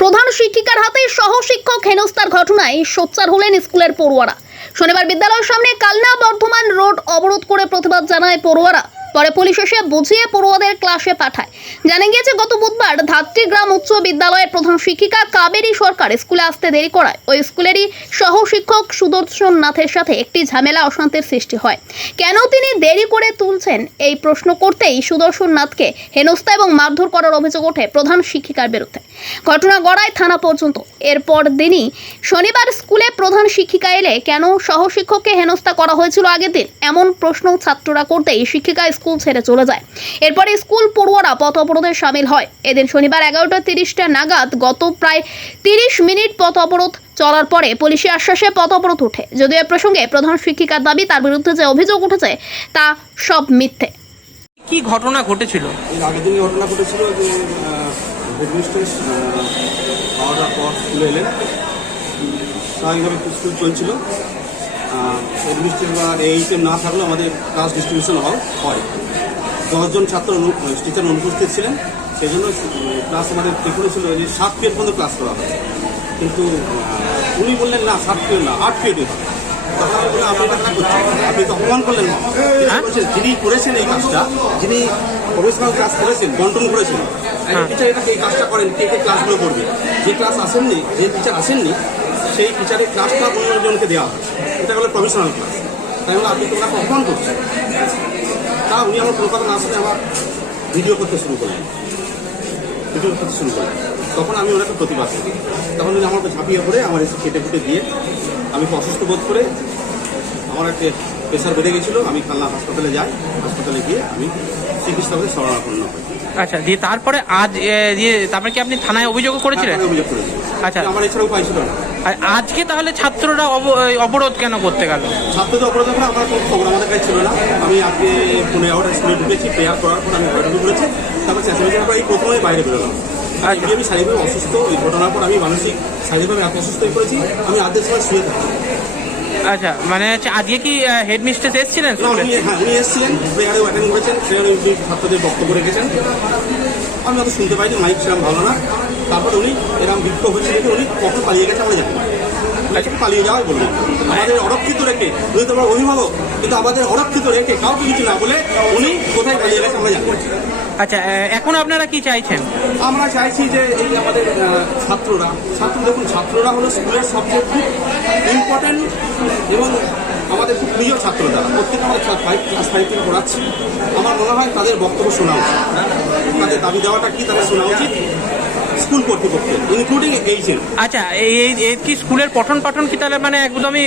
প্রধান শিক্ষিকার হাতে সহশিক্ষক হেনস্থার ঘটনায় সোচ্চার হলেন স্কুলের পড়ুয়ারা। শনিবার বিদ্যালয়ের সামনে কালনা বর্ধমান রোড অবরোধ করে প্রতিবাদ জানায় পড়ুয়ারা। পরে পুলিশ এসে বুঝিয়ে পড়ুয়াদের ক্লাসে পাঠায়। জানা গিয়েছে, গত বুধবার ধাত্রীগ্রাম উচ্চ বিদ্যালয়ের প্রধান শিক্ষিকা কাবেরী সরকার স্কুলে আসতে দেরি করায়। ওই স্কুলেরই সহ শিক্ষক সুদর্শন নাথের সাথে একটি ঝামেলা অশান্তির সৃষ্টি হয়। কেন তিনি দেরি করে তুলছেন? এই প্রশ্ন করতেই সুদর্শন নাথকে হেনস্থা এবং মারধর করার অভিযোগ ওঠে প্রধান শিক্ষিকার বিরুদ্ধে। ঘটনা গড়ায় থানা পর্যন্ত। এরপর দিনই শনিবার স্কুলে প্রধান শিক্ষিকা এলে কেন সহশিক্ষককে হেনস্থা করা হয়েছিল আগের দিন? এমন প্রশ্ন ছাত্ররা করতেই শিক্ষিকা স্কুল ছেড়ে চলে যায়। এরপরে স্কুল পড়ুয়ারা পথ অবরোধে সামিল হয়। এদিন শনিবার এগারোটা তিরিশটা নাগাদ গত প্রায় তিরিশ মিনিট পথ অবরোধ চলার পরে পুলিশের আশ্বাসে পথ অবরোধ ওঠে। যদিও এ প্রসঙ্গে প্রধান শিক্ষিকার দাবি তার বিরুদ্ধে যে অভিযোগ উঠেছে তা সব মিথ্যে। কি ঘটনা ঘটেছিল? আগের দিন ঘটনা ঘটেছিল যে হেডমিস্ট্রেস খাওয়ার পর স্কুলে এলেন। স্বাভাবিকভাবে স্কুল চলছিল। হেডমিস্ট্রেস বা এইচএম না থাকলেও আমাদের ক্লাস ডিস্ট্রিবিউশন হয় হয়। দশজন ছাত্র টিচার অনুপস্থিত ছিলেন সেই জন্য ক্লাস আমাদের দেখুন ছিল যে সাত পিরিয়ড পর্যন্ত ক্লাস করা হয়। কিন্তু উনি বললেন না সাত পিরিয়ড না আট পিরিয়ড তখন আমি বললাম আপনি এটা করছেন? আপনি তো অপমান করলেন। তিনি বলছেন, যিনি করেছেন এই কাজটা যিনি প্রফেশনাল ক্লাস করেছেন বন্টন করেছেন টিচার এটাকে এই কাজটা করেন কে কে ক্লাসগুলো করবে? যে ক্লাস আসেননি যে টিচার আসেননি সেই টিচারের ক্লাসটা অন্যজনকে দেওয়া হয়। এটা হলো প্রফেশনাল ক্লাস তাই বলে আপনি তোমরা কখন করছেন তা উনি আমার কোনো কথা না আসলে আমার ভিডিও করতে শুরু করলেন। ভিডিও করতে শুরু করলেন। তখন আমি ওনাকে প্রতিবাদ করি। তখন উনি আমাকে ঝাঁপিয়ে পড়ে, আমার এসে কেটে ফুটে দিয়ে আমি অসুস্থ বোধ করে আমার একটা প্রেশার বেড়ে গেছিল আমি কালনা হাসপাতালে যাই হাসপাতালে গিয়ে আমি চিকিৎসা করে শরণাপন্ন হই। আচ্ছা দিয়ে তারপরে আজ দিয়ে তারপরে কি আপনি থানায় অভিযোগ করেছিলেন? অভিযোগ করেছি। আচ্ছা। আমার এছাড়া উপায় ছিল না। আর আজকে তাহলে ছাত্ররা অব- অবরোধ কেন করতে গেল? ছাত্রদের অপরাধ করে আমার কোনো খবর আমাদের কাছে ছিল না। আমি আজকে পনেরো এগারোটা স্কুলে ঢুকেছি প্রেয়ার করার পর আমি ঘরে ঢুকে পড়েছি। তারপর চেঁচামেচির পর এই প্রথমে বাইরে বেরোলাম। আচ্ছা। গিয়ে আমি শারীরিকভাবে অসুস্থ ওই ঘটনার পর আমি মানসিক শারীরিকভাবে এত অসুস্থ হয়ে পড়েছি আমি আধের সময় শুয়ে থাকি আচ্ছা মানে হচ্ছে আজকে কি হেডমিস্ট্রেস এসেছিলেন স্কুলে হ্যাঁ উনি এসেছিলেন প্রেয়ারেও অ্যাটেন্ড করেছেন প্রেয়ারে উনি ছাত্রদের বক্তব্য রেখেছেন। আমি অত শুনতে পাইনি মাইক সেরকম ভালো না। তারপর উনি এরকম বিক্ষোভ হচ্ছে দেখে উনি কখন পালিয়ে গেছে আমরা জানি না। পালিয়ে যাওয়াই বললেন। আমাদের অরক্ষিত রেখে, উনি তো অভিভাবক, কিন্তু আমাদের অরক্ষিত রেখে কাউকে কিছু না বলে উনি কোথায় পালিয়ে গেছে আমরা জানি। আচ্ছা এখন আপনারা কি চাইছেন? আমরা চাইছি যে এই আমাদের ছাত্ররা, ছাত্র, দেখুন, ছাত্ররা হলো স্কুলের সবচেয়ে খুব ইম্পর্টেন্ট এবং আমাদের খুব প্রিয় ছাত্র ছাত্ররা প্রত্যেক আমাদের ফাইভ ক্লাস ফাইভ থেকে পড়াচ্ছি। আমার মনে হয় তাদের বক্তব্য শোনা উচিত তাদের দাবি দেওয়াটা কি তাদের শোনা উচিত? স্কুল কর্তৃপক্ষের ইনক্লুডিং এইচএম আচ্ছা এই এই- কি স্কুলের পঠন পাঠন কি তাহলে মানে একদমই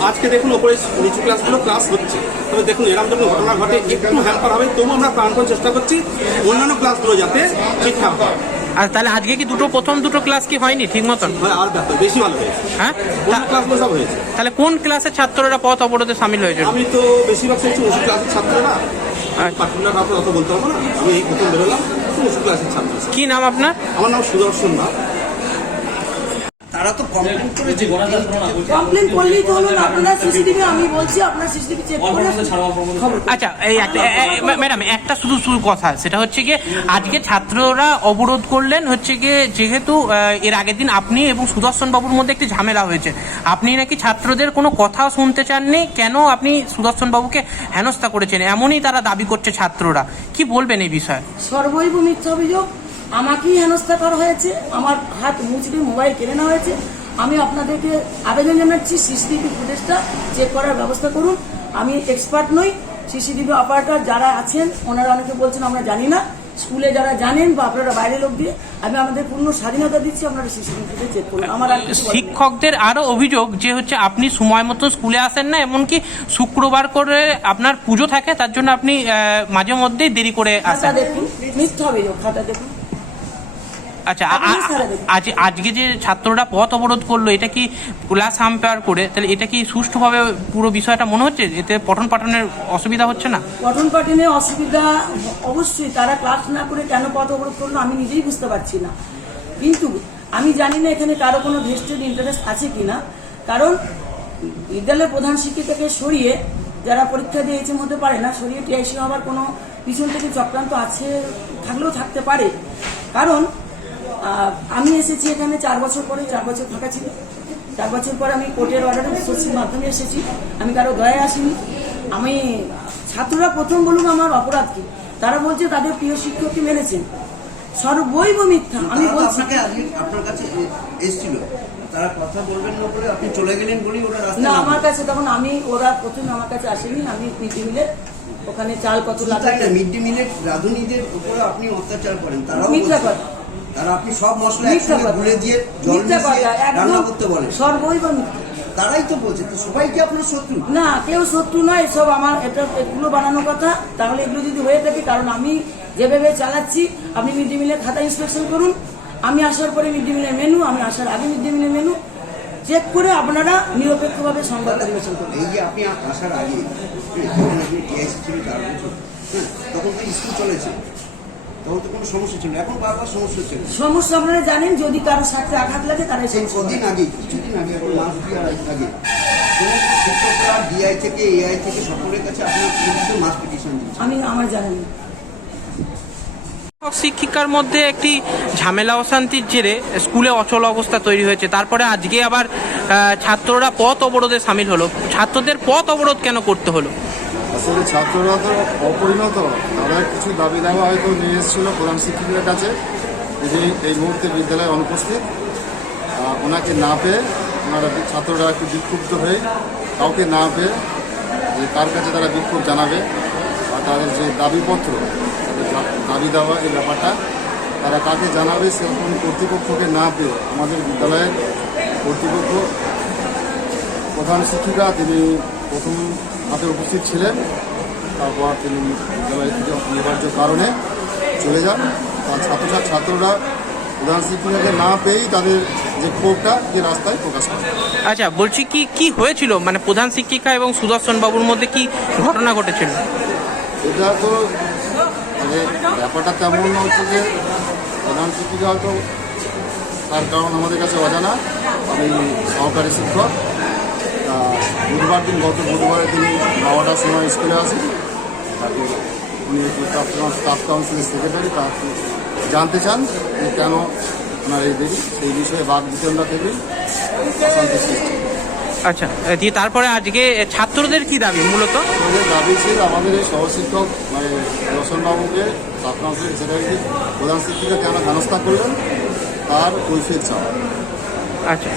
আজকে দেখুন ওপরে নিচু ক্লাসগুলো ক্লাস হচ্ছে। তবে দেখুন এরকম যখন ঘটনা ঘটে একটু হ্যাম্পার হবে তবু আমরা প্রাণপণ চেষ্টা করছি অন্যান্য ক্লাসগুলো যাতে ঠিকঠাক হয়। আর তাহলে আজকে কি দুটো প্রথম দুটো ক্লাস কি হয়নি ঠিক মতন? আর ব্যাপার বেশি ভালো হয়েছে। হ্যাঁ? তাহলে কোন ক্লাসের ছাত্ররা পথ অবরোধে সামিল হয়েছে আমি তো বেশিরভাগ ক্লাসের ছাত্ররা আচ্ছা। পার্টিকুলার কাউকে অত বলতে হবে না। আমি এই প্রথম বেরোলাম তো ক্লাসের ছাত্র। কি নাম আপনার? আমার নাম সুদর্শন না তারা তো কমপ্লেন করেছে। কমপ্লেন করলেই তো হলো আপনারা সিসিটিভি আমি বলছি আপনার সিসিটিভি চেক করে আচ্ছা এই ম্যাডাম একটা শুধু শুধু কথা সেটা হচ্ছে গিয়ে আজকে ছাত্ররা অবরোধ করলেন হচ্ছে গিয়ে যেহেতু এর আগের দিন আপনি এবং সুদর্শন বাবুর মধ্যে একটি ঝামেলা হয়েছে। আপনি নাকি ছাত্রদের কোনো কথা শুনতে চাননি? কেন আপনি সুদর্শন বাবুকে হেনস্থা করেছেন? এমনই তারা দাবি করছে ছাত্ররা। কি বলবেন এই বিষয়ে? সর্বৈব মিথ্যা অভিযোগ আমাকেই হেনস্থা করা হয়েছে। আমার হাত মুচড়ে মোবাইল কেড়ে নেওয়া হয়েছে। আমি আপনাদেরকে আবেদন জানাচ্ছি সিসিটিভি ফুটেজটা চেক করার ব্যবস্থা করুন। আমি এক্সপার্ট নই। সিসিটিভি অপারেটর যারা আছেন ওনারা অনেকে বলছেন আমরা জানি না। স্কুলে যারা জানেন বা আপনারা বাইরে লোক দিয়ে আমি আমাদের পূর্ণ স্বাধীনতা দিচ্ছি আপনারা সিসিটিভি ফুটেজ চেক করুন। আমার। শিক্ষকদের আরও অভিযোগ যে হচ্ছে আপনি সময় মতো স্কুলে আসেন না এমনকি শুক্রবার করে আপনার পুজো থাকে তার জন্য আপনি মাঝে মধ্যেই দেরি করে আসেন। দেখুন মিথ্যা অভিযোগ খাতা দেখুন। আচ্ছা। আজ আজকে যে ছাত্ররা পথ অবরোধ করল এটা কি ক্লাস আম্পায়ার করে? তাহলে এটা কি সুষ্ঠুভাবে পুরো বিষয়টা মনে হচ্ছে? এতে পঠন পাঠনের অসুবিধা হচ্ছে না? পঠন পাঠনে অসুবিধা অবশ্যই তারা ক্লাস না করে কেন পথ অবরোধ করল আমি নিজেই বুঝতে পারছি না। কিন্তু আমি জানি না এখানে কারও কোনো ভেস্টেড ইন্টারেস্ট আছে কিনা। কারণ বিদ্যালয়ের প্রধান শিক্ষিকাকে সরিয়ে যারা পরীক্ষা দিয়েছে হতে পারে না সরিয়ে টিআইসি হওয়ার কোনো পিছন থেকে চক্রান্ত আছে থাকলেও থাকতে পারে। কারণ আমি এসেছি এখানে চার বছর পরে চার বছর ফাঁকা ছিল। চার বছর পরে আমি কোর্টের অর্ডারে সচির মাধ্যমে এসেছি। আমি কারও দয়া আসিনি। আমি ছাত্ররা প্রথম বলুন আমার অপরাধ কি? তারা বলছে তাদের প্রিয় শিক্ষককে মেরেছেন। সর্বৈব মিথ্যা আমি বলছি। আপনার কাছে এসেছিল। তারা কথা বলবেন না বলে আপনি চলে গেলেন বলেই ওরা না আমার কাছে তখন আমি ওরা প্রথমে আমার কাছে আসেনি। আমি মিড ডে মিলে ওখানে চাল কত লাগে মিড ডে মিলের রাঁধুনিদের উপরে আপনি অত্যাচার করেন তারাও মিথ্যা কথা। আপনি সব মশলা মিথ্যা একসঙ্গে গুলে দিয়ে জল মিথ্যা মিশিয়ে রান্না করতে বলেন। সর্বৈব মিথ্যা। তারাই তো বলছে তো সবাই কি আপনার শত্রু? না কেউ শত্রু নয় এসব আমার এটা এগুলো বানানো কথা। তাহলে এগুলো যদি হয়ে থাকে কারণ আমি যেভাবে চালাচ্ছি আপনি মিড ডে মিলের খাতা ইন্সপেকশন করুন। আমি আসার পরে মিড ডে মিলের মেনু আমি আসার আগে মিড ডে মিলের মেনু। চেক করে আপনারা নিরপেক্ষভাবে সংবাদ পরিবেশন করুন এই যে আপনি আসার আগে হ্যাঁ, আপনি হ্যাঁ তখন তো স্কুল চলেছে। তখন তো কোনো সমস্যা ছিল এখন বারবার সমস্যা হচ্ছে। সমস্যা আপনারা জানেন যদি কারও স্বার্থে আঘাত লাগে তারা সেই কদিন আগে কিছুদিন আগে এখন দুই আগে শিক্ষকরা ডিআই থেকে এআই থেকে সকলের কাছে আপনার বিরুদ্ধে মাস পিটিশন আমি আমার শিক্ষক শিক্ষিকার মধ্যে একটি ঝামেলা অশান্তির জেরে স্কুলে অচল অবস্থা তৈরি হয়েছে। তারপরে আজকে আবার ছাত্ররা পথ অবরোধে সামিল হলো। ছাত্রদের পথ অবরোধ কেন করতে হলো? আসলে ছাত্ররা তো অপরিণত। তারা কিছু দাবি দাওয়া হয়তো নিয়ে এসেছিল প্রধান শিক্ষকের কাছে। যিনি এই মুহূর্তে বিদ্যালয়ে অনুপস্থিত। ওনাকে না পেয়ে ওনারা ছাত্ররা একটু বিক্ষুব্ধ হয়ে কাউকে না পেয়ে যে কার কাছে তারা বিক্ষোভ জানাবে বা তাদের যে দাবিপত্র দাবি দেওয়া এই ব্যাপারটা, তারা কাকে জানাবে সেরকম কর্তৃপক্ষকে না পেয়ে আমাদের বিদ্যালয়ের কর্তৃপক্ষ প্রধান শিক্ষিকা, তিনি প্রথম হাতে উপস্থিত ছিলেন। তারপর তিনি বিদ্যালয় থেকে অনিবার্য কারণে চলে যান। তার ছাত্রছাত্র ছাত্ররা প্রধান শিক্ষিকাকে না পেয়েই তাদের যে ক্ষোভটা যে রাস্তায় প্রকাশ করে আচ্ছা বলছি কি কি হয়েছিল? মানে প্রধান শিক্ষিকা এবং সুদর্শন বাবুর মধ্যে কি ঘটনা ঘটেছিল? এটা তো মানে ব্যাপারটা তেমন হচ্ছে যে প্রধান শিক্ষিকা হয়তো তার কারণ আমাদের কাছে অজানা। আমি সহকারী শিক্ষক। বুধবার দিন গত বুধবারে তিনি বারোটার সময় স্কুলে আসেন তাকে উনি স্টাফ কাউন্সিলের সেক্রেটারি তাকে জানতে চান যে কেন ওনার এই দেরি। সেই বিষয়ে বাদ অশান্তি সৃষ্টি। আচ্ছা দিয়ে তারপরে আজকে ছাত্রদের কি দাবি মূলত? আমাদের দাবি ছিল আমাদের এই সহশিক্ষক মানে রোশনবাবুকে স্টাফ কাউন্সিলের সেক্রেটারি প্রধান শিক্ষিকা কেন হেনস্থা করলেন? তার কৈফিয়ত চাওয়া। আচ্ছা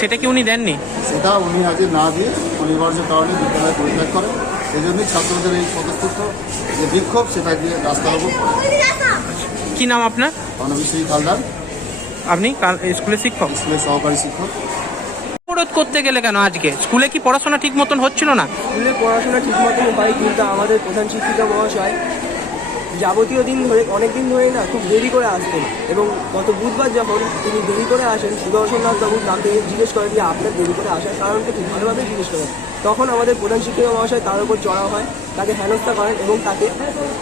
সেটা কি উনি দেননি? সেটা উনি আজকে না দিয়ে অনিবার্য কারণে বিদ্যালয় পরিত্যাগ করেন সেই জন্যই ছাত্রদের এই স্বতঃস্ফূর্ত যে বিক্ষোভ সেটা গিয়ে রাস্তার উপর কি নাম আপনার? মানবী হালদার। আপনি কাল- স্কুলের শিক্ষক? স্কুলের সহকারী শিক্ষক। অবরোধ করতে গেলে কেন আজকে? স্কুলে কি পড়াশোনা ঠিক মতন হচ্ছিল না? স্কুলে পড়াশোনা ঠিক মতন হয় কিন্তু আমাদের প্রধান শিক্ষিকা মহাশয় যাবতীয় দিন ধরে অনেক দিন ধরেই না খুব দেরি করে আসতেন। এবং গত বুধবার যখন তিনি দেরি করে আসেন সুদর্শননাথ বাবুর নাম থেকে জিজ্ঞেস করেন যে, আপনার দেরি করে আসার কারণটা কি? ভালোভাবে জিজ্ঞেস করেন। তখন আমাদের প্রধান শিক্ষিকা মহাশয় তার উপর চড়া হয়, তাকে হেনস্থা করেন এবং তাকে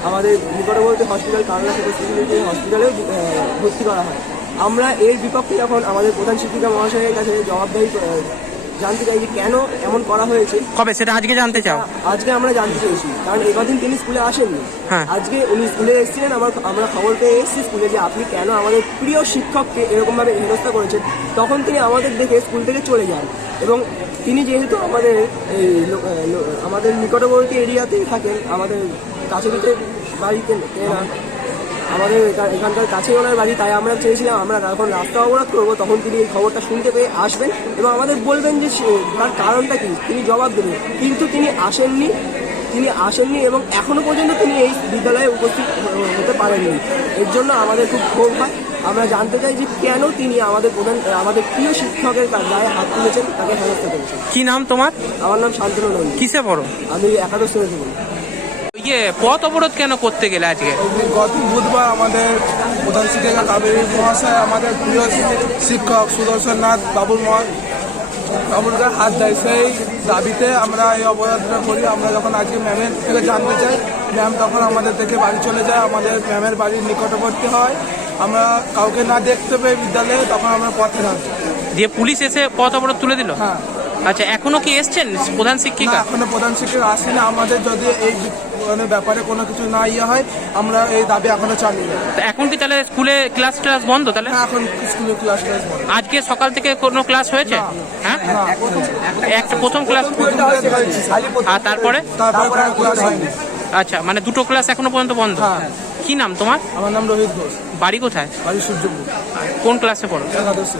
আমাদের নিকটবর্তী হসপিটাল সুপার স্পেশালিটি হসপিটালেও ভর্তি করা হয়। আমরা এর বিপক্ষে যখন আমাদের প্রধান শিক্ষিকা মহাশয়ের কাছে জবাবদাহি জানতে চাই যে কেন এমন করা হয়েছে? কবে? সেটা আজকে জানতে চাও? আজকে আমরা জানতে চেয়েছি কারণ একদিন তিনি স্কুলে আসেননি। হ্যাঁ। আজকে উনি স্কুলে এসেছিলেন আমার আমরা খবর পেয়ে এসেছি স্কুলে যে আপনি কেন আমাদের প্রিয় শিক্ষককে এরকমভাবে হেনস্থা করেছেন। তখন তিনি আমাদের দেখে স্কুল থেকে চলে যান। এবং তিনি যেহেতু আমাদের এই আমাদের নিকটবর্তী এরিয়াতেই থাকেন আমাদের কাছে বাড়িতে না আমাদের এখা- এখানকার কাছেই ওনার বাড়ি তাই আমরা চেয়েছিলাম আমরা যখন রাস্তা অবরোধ করব তখন তিনি এই খবরটা শুনতে পেয়ে আসবেন এবং আমাদের বলবেন যে তার কারণটা কি? তিনি জবাব দেবেন। কিন্তু তিনি আসেননি তিনি আসেননি এবং এখনও পর্যন্ত তিনি এই বিদ্যালয়ে উপস্থিত হতে পারেননি। এর জন্য আমাদের খুব ক্ষোভ হয়। আমরা জানতে চাই যে কেন তিনি আমাদের প্রধান আমাদের প্রিয় শিক্ষকের গায়ে হাত তুলেছেন তাকে হেনস্থা করেছেন। কি নাম তোমার? আমার নাম শান্তনু নন্দী কিসে পড়ো? আমি একাদশ শ্রেণীতে পড়ি। ইয়ে পথ অবরোধ কেন করতে গেলে আজকে? গত বুধবার আমাদের প্রধান শিক্ষিকা কাবেরী মহাশয় আমাদের প্রিয় শিক্ষক সুদর্শন নাথ বাবুর গায়ে হাত দেয়। সেই দাবিতে আমরা এই অবরোধটা করি। আমরা যখন আজকে ম্যামের থেকে জানতে চাই ম্যাম তখন আমাদের থেকে বাড়ি চলে যায়। আমাদের ম্যামের বাড়ির নিকটবর্তী হয়। আমরা কাউকে না দেখতে পেয়ে বিদ্যালয়ে তখন আমরা পথে থাকি দিয়ে পুলিশ এসে পথ অবরোধ তুলে দিল? হ্যাঁ। আচ্ছা এখনও কি এসছেন প্রধান শিক্ষিকা? এখনও প্রধান শিক্ষক আসেনি। আমাদের যদি এই মানে ব্যাপারে কোনো কিছু না ইয়ে হয় আমরা এই দাবি এখনও চালিয়ে তা এখন কি তাহলে স্কুলে ক্লাস ক্লাস বন্ধ তাহলে? হ্যাঁ, এখন স্কুলে ক্লাস ক্লাস বন্ধ। আজকে সকাল থেকে কোনো ক্লাস হয়েছে? হ্যাঁ? একটা প্রথম ক্লাস আর তারপরে? তারপরে ক্লাস হয়নি। আচ্ছা মানে দুটো ক্লাস এখনও পর্যন্ত বন্ধ? হ্যাঁ। কি নাম তোমার? আমার নাম রোহিত ঘোষ। বাড়ি কোথায়? বাড়ি সূর্যপুর। কোন ক্লাসে পড়ো? একাদশ।